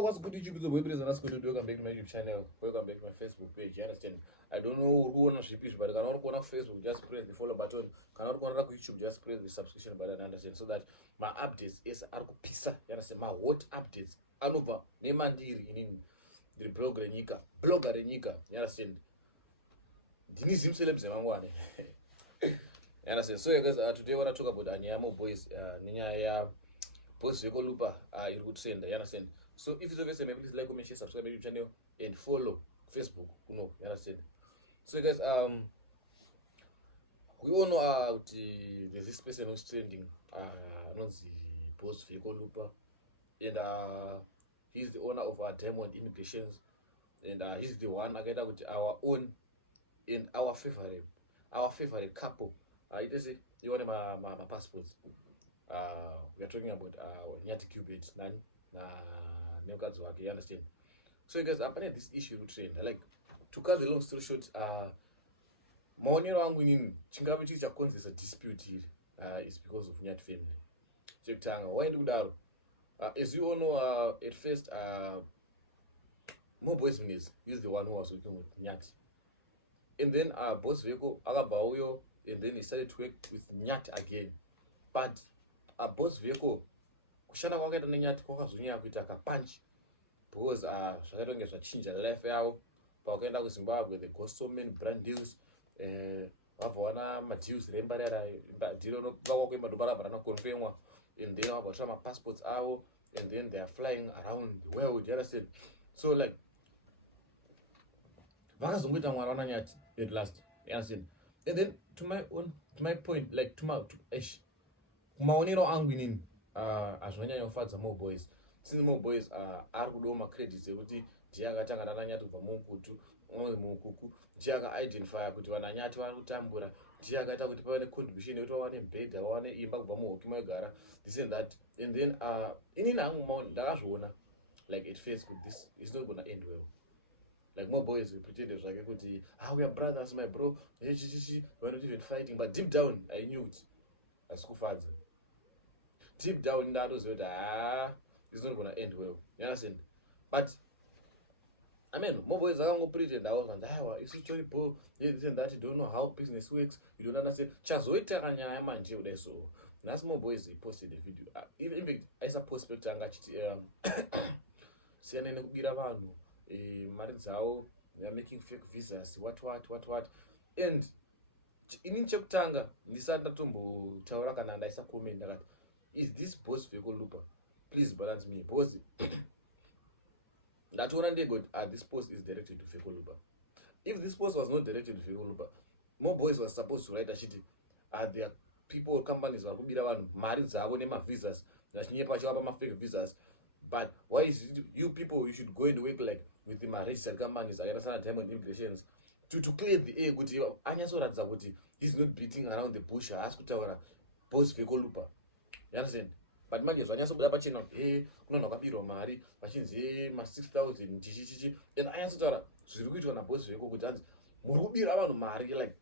what's good YouTube? The web is not good. Welcome back to my YouTube channel. Welcome back to my Facebook page. You understand? I don't know who wanna repeat, but cannot go on Facebook, just press the follow button. Cannot go on YouTube, just press the subscription button. Understand? So that my updates is pisa. You understand? My hot updates. Anova nemandiri in the blog renika, blogger renika. You understand? Dinizim celebs amangwane. You understand? So guys, today I wanna talk about Anyamo boys. Ninya post Vecco Luppa. You would send. You understand? So if it's obvious, maybe please like, comment, share, subscribe my YouTube channel, and follow Facebook. You understand? So guys, we all know there's this person who's trending. Not the post Vecco Luppa, and he's the owner of our Diamond Immigrations, and he's the one again with our own and our favorite couple. It is you want my passports. We are talking about Nyati Cubit, Nan, Nemkadzwake, you understand? So you guys, I'm playing this issue with trend. Like, to cut the long story short, maonero angu inini chingave chiri chakonzesa dispute here is because of Nyati family. Chekutanga, why ndikudaro? As you all know, at first, Moreboys Munetsi is the one who was working with Nyati. And then boss Vecco akabva, and then he started to work with Nyati again. But boss Vecco kushanda kwakaita neNyati kwakazonyanya kuita kapanchi because zvakaita zvachinja life yavo pavakaenda kuZimbabwe, the gospel men brand deals, vabva wana madeals rembarara deal nokuvakwa kuimba ndobarabara nakonfirmwa, and then vabva kusvika passports avo, and then they are flying around the world, you understand? So like vakazongoita mwari wana Nyati at last, you understand? And then to my point, like kumaonero angu inini hazvinonyanya kufadza Moreboys, since Moreboys ari kudawo macredits ekuti ndiye akatanga naNyati kubva muukutu muukuku, ndiye akaidentifya kuti vananyati vari kutambura, ndiye akaita kuti pave necontribution yekuti vawane mibhedha, vawane imba kubva muhoki maigara, this and that. And then inini hangu maoni ndakazviona like at first kuti this is not gonna end well. Like Moreboys pretended zvake kuti we are brothers, my bro, we're not even fighting, but deep down I knew it asikufadza. Deep down ndatoziva kuti it's not gonna end well, you understand? But I mean, Moreboys akangopretend awo isu choripo, this and that, you don't know how business works, you don't understand. Chazoita kanyaya manje kudai so nhasi Moreboys posted a video, in fact aisapost pekutanga achiti siyana nekubira vanhu mari dzavo, they are making fake visas, what, and inini chekutanga ndisati ndatombotaura kana ndaisa comment ndakati, is this boss Vecco Luppa? Please balance me, because ndatoona ndego this post is directed to Vecco Luppa. If this post was not directed to Vecco Luppa, Moreboys was supposed to write achiti there are people, companies vari kubira vanhu mari dzavo nemavisas, vachinyepa vachivapa mafake visas. But why is it you people, you should go and work like with the registered companies akaita sana Diamond Immigrations to clear the air kuti anyatsoratidza kuti he's not beating around the bush, haasi kutaura boss Vecco Luppa, you understand? But manje zvanyatsobuda pachena kuti kuna vanhu vakabirwa mari vachinzi ma6000 chichichichi, and anyatsotaura zviri kuitwa naboss Vecco kuti hanzi muri kubira vanhu mari, like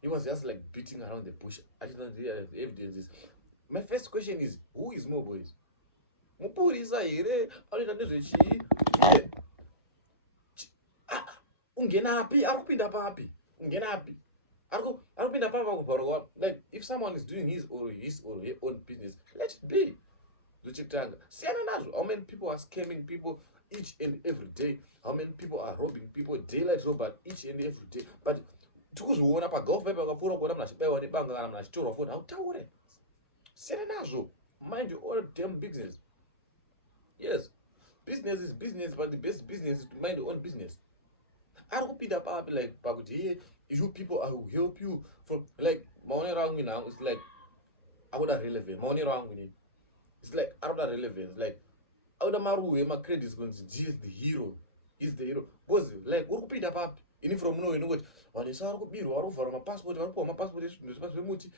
he was just like beating around the bush achita the evidences. My first question is, who is Moreboys? Mupurisa here anoita nezvechii? Ungenapi? Ari kupinda papi? Ungenapi? Ari kupinda papi pakubharwa? Like if someone is doing his or her own business, let it be. Zvichitanga siyana nazvo. How many people are scamming people each and every day? How many people are robbing people, daylight robber each and every day? But tikuzviona pagolf paper pakapfuura kuona munhu achibayiwa nebanga kana munhu achitorwa foni, hautaure. Siyana nazvo. Mind your own damn business. Yes, business is business, but the best business is to mind your own business. Ari kupinda papi like pakuti you people, I will help you from like maonero angu now. It's like akuda relevant. Maonero angu ni it's like akuda relevant. Like akuda maruwe ma credits kunzi he is the hero. He's the hero. Because like uri kupinda papi ini from nowhere nokoti vanesa vari kubirwa vari kuvhara mapassport, vari kupiwa mapassport ezvimuti.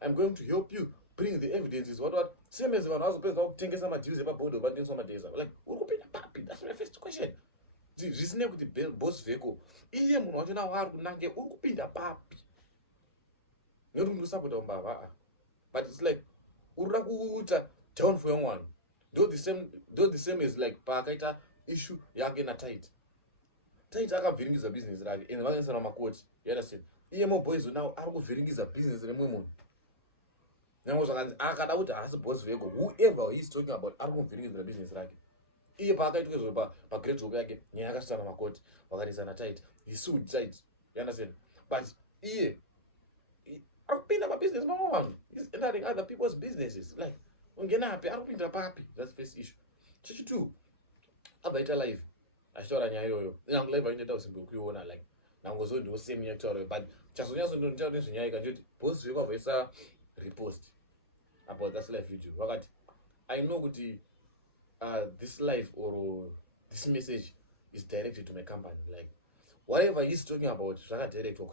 I'm going to help you bring the evidences, what same as vanhu vazopedza kutengesa madeals epabhondo vatengeswa madheza, like uri kupinda papi? That's my first question. Zvisine kuti boss Vecco iye munhu wachona waari kunange uri kupinda papi? Nekuti ndosapota umbavha, but it's like uri kuda kuita down for young one, though the same is like paakaita issue yake natight akavhiringidza business rake and vakaisana makoti. You understand? Iye Moboys now ari kuvhiringidza business remwe munhu. Nyange zvakanzi akada kuti haasi boss Vecco, whoever he is talking about ari kumuvhiringidza business rake. Iye paakaitwa zviro pagreat work yake nyaya yakasiyana makoti vakaisana tight. He sued tight. You understand? But iye ari kupinda pabusiness mamwe vanhu. He's entering other people's businesses. Like ungena api ari kupinda papi? That's the first issue. Chichitu abaita live achitaura nyaya iyoyo. Nyange live aindoita usimbe kuiona like nangozo ndo same yakutaura but chazonyaso ndo ntaura nezvenyaya ikanjoti boss Vecco avesa repost about that live video. Wakati I know kuti this live or this message is directed to my company. Like whatever he's talking about zvakadirectwa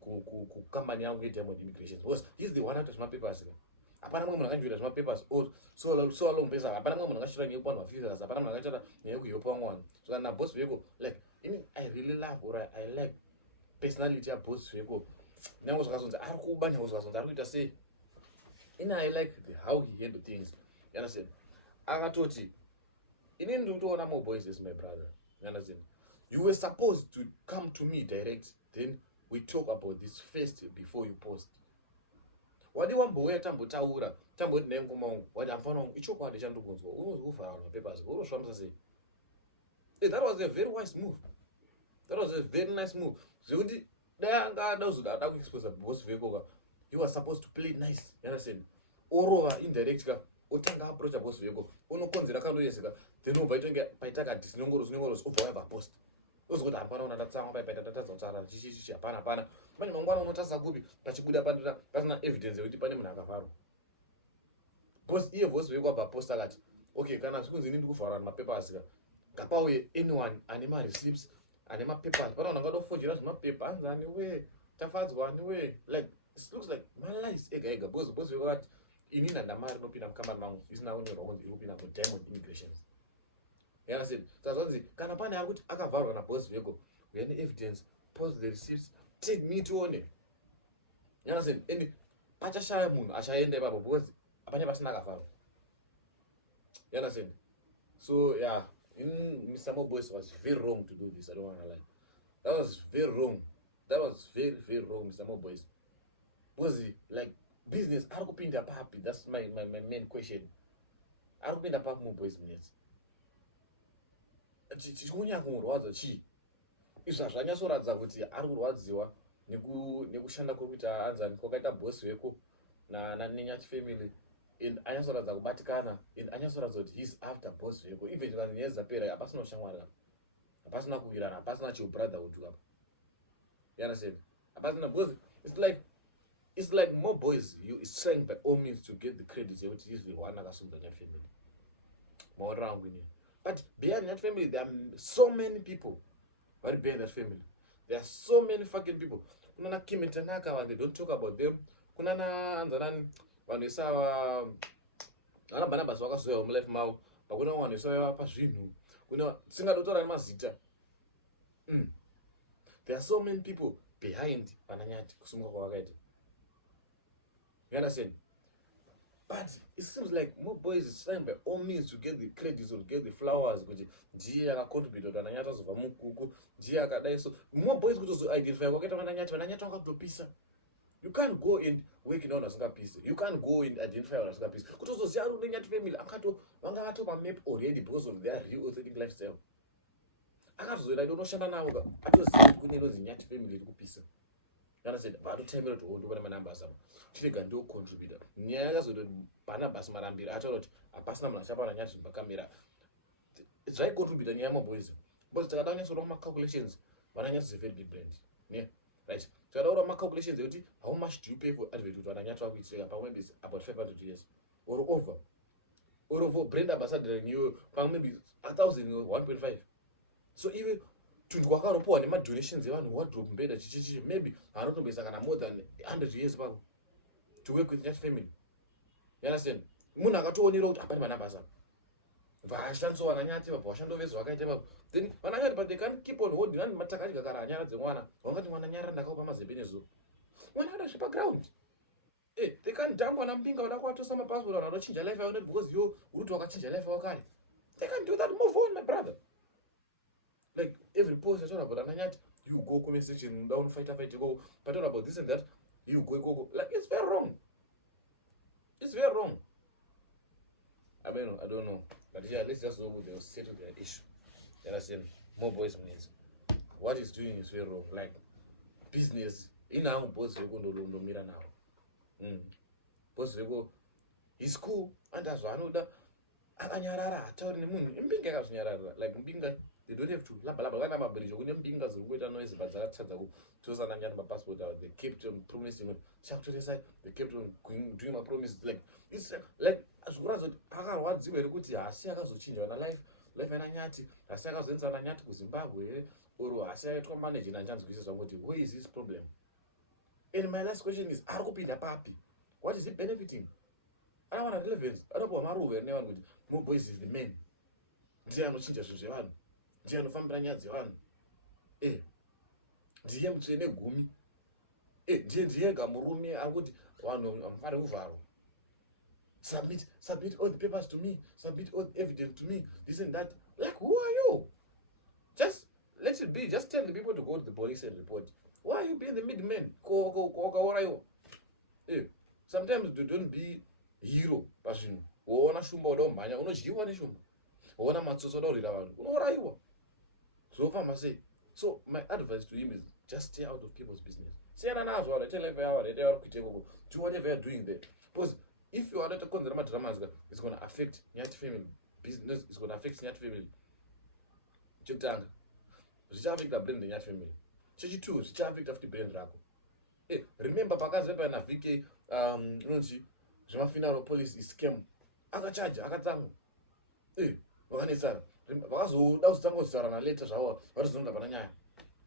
ku company yangu yeDiamond Immigration because he's the one out my papers. Hapana mwe munhu akanjira zvima papers or so long pesa. Hapana mwe munhu akashira nyekupa vanhu vafisas. Hapana munhu akachata nyekuyopa vamwe. So na boss Vecco like I really love or I like personality ya boss Vecco. Nyange zvakazonzi ari kuba nyange zvakazonzi ari kuita sei. I like how he handle things. You understand? Akatoti inini ndiri kutoona Moboys as my brother. You understand? You were supposed to come to me direct, then we talk about this first before you post. Wadi wambouya tambotaura tamboti naye mukoma wangu wati amfana wangu ichokwadi chandobvunzwa unozokuvhara vanhu papers urosvamisa sei. That was a very wise move. That was a very nice move. Zvekuti dai anga ada kuzoda kuexpose boss Vecco, you were supposed to play nice. You understand? Orova indirect ka otanga approach boss Vecco unokonzera kandoyeseka then obva itonge paita ka disnongoro obva wabva post uzoti hapana unatatsamwa paita tatadza kutaura chichichi hapana pane mangwana unotasa kupi pachibuda pasina evidence yekuti pane munhu akavharwa. Boss Vecco abva post akati okay kana zvikunzi ini ndikuvhara mapapers ngapauye anyone ane mareceipts ane mapapers pana vanhu angada kufonjera zvimapepa hanzi aniwe tafadzwa aniwe like it looks like malies ega boss Vecco akati inini handamari inopinda mukambani mangu isina kunyorwa kunzi iri kupinda muDiamond Immigration. You understand? Tazvanzi kana pane akuti akavharwa naboss Vecco we have evidence, post the receipts, take me tione. You understand? And pachashaya munhu achaenda ipapo because apane pasina akavharwa. You understand? So yeah, Mr. Moboys was very wrong to do this. I don't want to lie. That was very wrong. That was very, very wrong, Mr. Moboys. Was he like business? Ari kupinda papi? That's my main question. Ari kupinda papi Moboys Munetsi? Chikunya kumurwadza chi? Izvo zvanyasoratidza kuti ari kurwadziwa nekushanda kurikuita anzani kwakaita boss Vecco nenyati family. And anyasoratidza kubatikana and anyasoratidza kuti he's after boss Vecco. Even kana nyaya dzapera hapasina ushamwari, hapasina kuwirana, hapasina chibrotherhood apa. You understand? Hapasina because it's like Moboys is trying by all means to get the credit yekuti he's the one akasunda nyati family. Maonero angu inini. But behind that family there are so many people. But behind that family there are so many fucking people. Kuna Kim and Tanaka and they don't talk about them. Kuna na anzarani vanhu isawa ana Barnabas wakazoya mulife mavo pakuna vanhu isawa pazvinhu kuna singadotora mazita. There are so many people behind vananyati kusumuka kwavakaita. You understand? But it seems like Moboys is trying by all means to get the credits or get the flowers kuti ndiye akacontribute kuti vananyati azobva mukuku ndiye akadai. So Moboys kutozoidentify kwakaita vananyati vakatopisa. You can't go and work in on asingapisa. You can't go and identify on asingapisa. Kutozoziya ari nenyati family vanga vatova map already because of their real authentic lifestyle. Akatozoenda unoshanda navo atoziva kuti kune inonzi nyati family iri kupisa. Understand? Vatotaimira kuti ndopane manumbers apa chirega ndo contributor. Nyaya yakazoti Barnabas marambira ataura kuti hapasina munhu achapa vananyati pakamera. Zvaicontributor nyaya Moboys. But takada kunyatsoona kumacalculations vananyati is a very big brand. Yeah. Right? Takadaura macalculations yekuti how much do you pay for advert kuti vananyati vakuitira pamwe maybe about 500 years or over. Or for brand ambassador new pamwe maybe 1,000 or 1.5. So even tundwakaropowa nemadonations evanhu wardrobe mbeda chichichi maybe anotombesa kana more than 100 years pako to work with that family. You understand? Munhu akatoonera kuti apane manambasa vashandisa vananyati vabva vashandovezwa vakaita ipapo then vananyati but they can't keep on holding ani matakachigakara anyara dzemwana wangati mwana nyara ndakaupa mazembe nezuro mwana adasvipa ground. They can't dump on Mpinga without to some passport or change your life out because you would talk change your life okay. They can't do that. Move on, my brother. Like every post I talk about Ananyat, you go comment section, down fight, you go, but all about this and that, you go. Like it's very wrong. It's very wrong. I mean, I don't know. But yeah, let's just know they'll settle their issue. You understand? Moreboys Munetsi. What he's doing is very wrong. Like business, in our boss we go no mira now. Boss we go, it's cool, and that's why I know that akanyarara tauri nemunhu Mpinga yakazvinyarara. Like Mpinga, they don't have to lamba vana mabridge kune Mpinga ziri kuita noise but dzakatadza kutosana nyana mapassport out. They kept on promising chakutoresai, they kept on doing my promises. Like it's like zvikuratidza kuti akarwadziwa here kuti hasi akazochinjwa nalife yananyati, hasi akazoendesa nanyati kuZimbabwe here, or hasi akaitwa manager nanchanzwise zvakuti where is this problem. And my last question is, ari kupinda papi? What is it benefiting? I don't want relevance. I don't want maruve nevanhu kuti Moreboys is the man. Ndiye anochinja zvinhu zvevanhu. Ndiye anofambira nyaya dzevanhu. Ndiye mutsvene gumi. Ndiye ega murume akuti vanhu vamufane kuvharwa. Submit all the papers to me. Submit all the evidence to me. This and that. Like, who are you? Just let it be. Just tell the people to go to the police and report. Why are you being the middleman? What are you? Sometimes you don't be hero. Passion. Uona shumba udomhanya unodyiwa neshumba. Uona matsotso unorira vanhu unourayiwa. So far say. So my advice to him is just stay out of people's business. Siyana nazvo wanaita life yavo wanaita vari kuita ikoko. Do whatever you're doing there. Because if you are not a konzera madramas, it's going to affect Nyati family business. It's going to affect Nyati family. Chekutanga, zvichaafecta brand Nyati family. Chechitu, zvichaafecta futi brand rako. Remember pakazepa na vhiki unonzi zvemafuneral police is scam. Akachaja, akatsamwa. Vakanetsana. Vakazoda kutanga kutaura naleta zvavo vatozonda pana nyaya.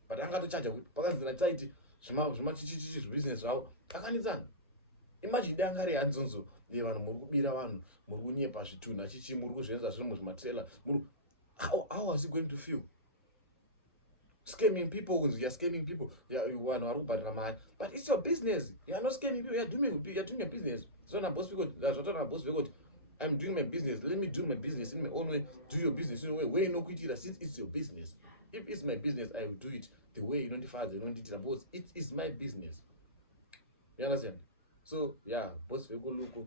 But angatochaja kuti pakazina taiti zvimachichichi zvebusiness zvavo. Akanetsana. Imagine dangari hanzonzo vanhu muri kubira vanhu muri kunyepa zvitunha chichi muri kuzvienza zviri muzvimatrailer. How was he going to feel? Scamming people, you're scamming people. You are not mad. But it's your business. You're not scamming people. You're doing your business. So now boss we got. I'm doing my business. Let me do my business in my own way. Do your business in your way. Where you know since it's your business. If it's my business, I will do it the way you notify the don't it. Boss, it is my business. You understand? So yeah, boss Vecco Luppa.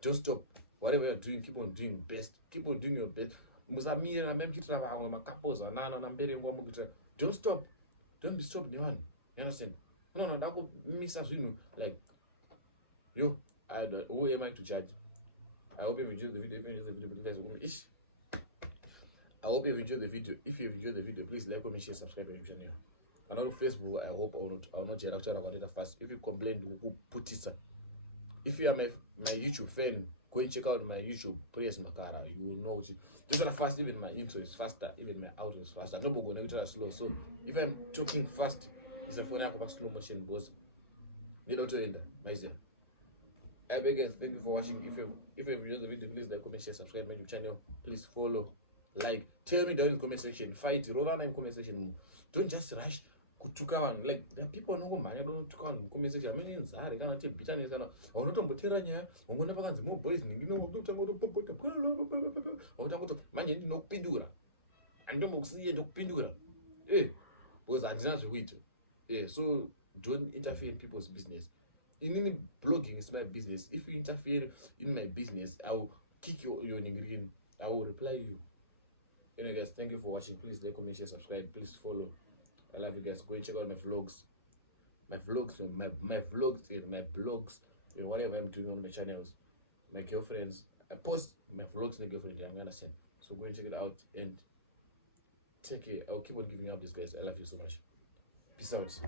Don't stop. Whatever you're doing, keep on doing best. Keep on doing your best. Don't stop. Don't be stopped, man. You understand? No, that could miss us, like, who am I to judge? I hope you enjoyed the video. I hope you enjoyed the video. If you enjoyed the video, please like, comment, share, subscribe, and channel. And on Facebook, I hope I will not share about it fast. If you complain, put it. If you are my YouTube fan, go and check out my YouTube, Prayers Makara. You will know it. This is fast, even my intro is faster, even my outro is faster. I'm not going to slow. So if I'm talking fast, it's a phone I come slow motion, boss. You know to end. I beg you, thank you for watching. If you enjoyed the video, please like, comment, share, subscribe my YouTube channel. Please follow, like, tell me down in the comment section. Fight, roll on in the comment section. Don't just rush. Like the people know man, I don't tuka on comment section. I mean, Zari can't take bitterness and or not on Boterania, or one of the more boys, you know, don't go to man, you know, Pindura. And don't see a Pindura. Was I not wait. So don't interfere in people's business. In blogging is my business. If you interfere in my business, I will kick your ingredient. I will reply you. Anyway, guys, thank you for watching. Please like, comment, share, subscribe. Please follow. I love you guys. Go and check out my vlogs, my blogs, and whatever I'm doing on my channels. My girlfriends, I post my vlogs. My girlfriend, I'm gonna send. So go and check it out and take care. I'll keep on giving up this, guys. I love you so much. Peace out.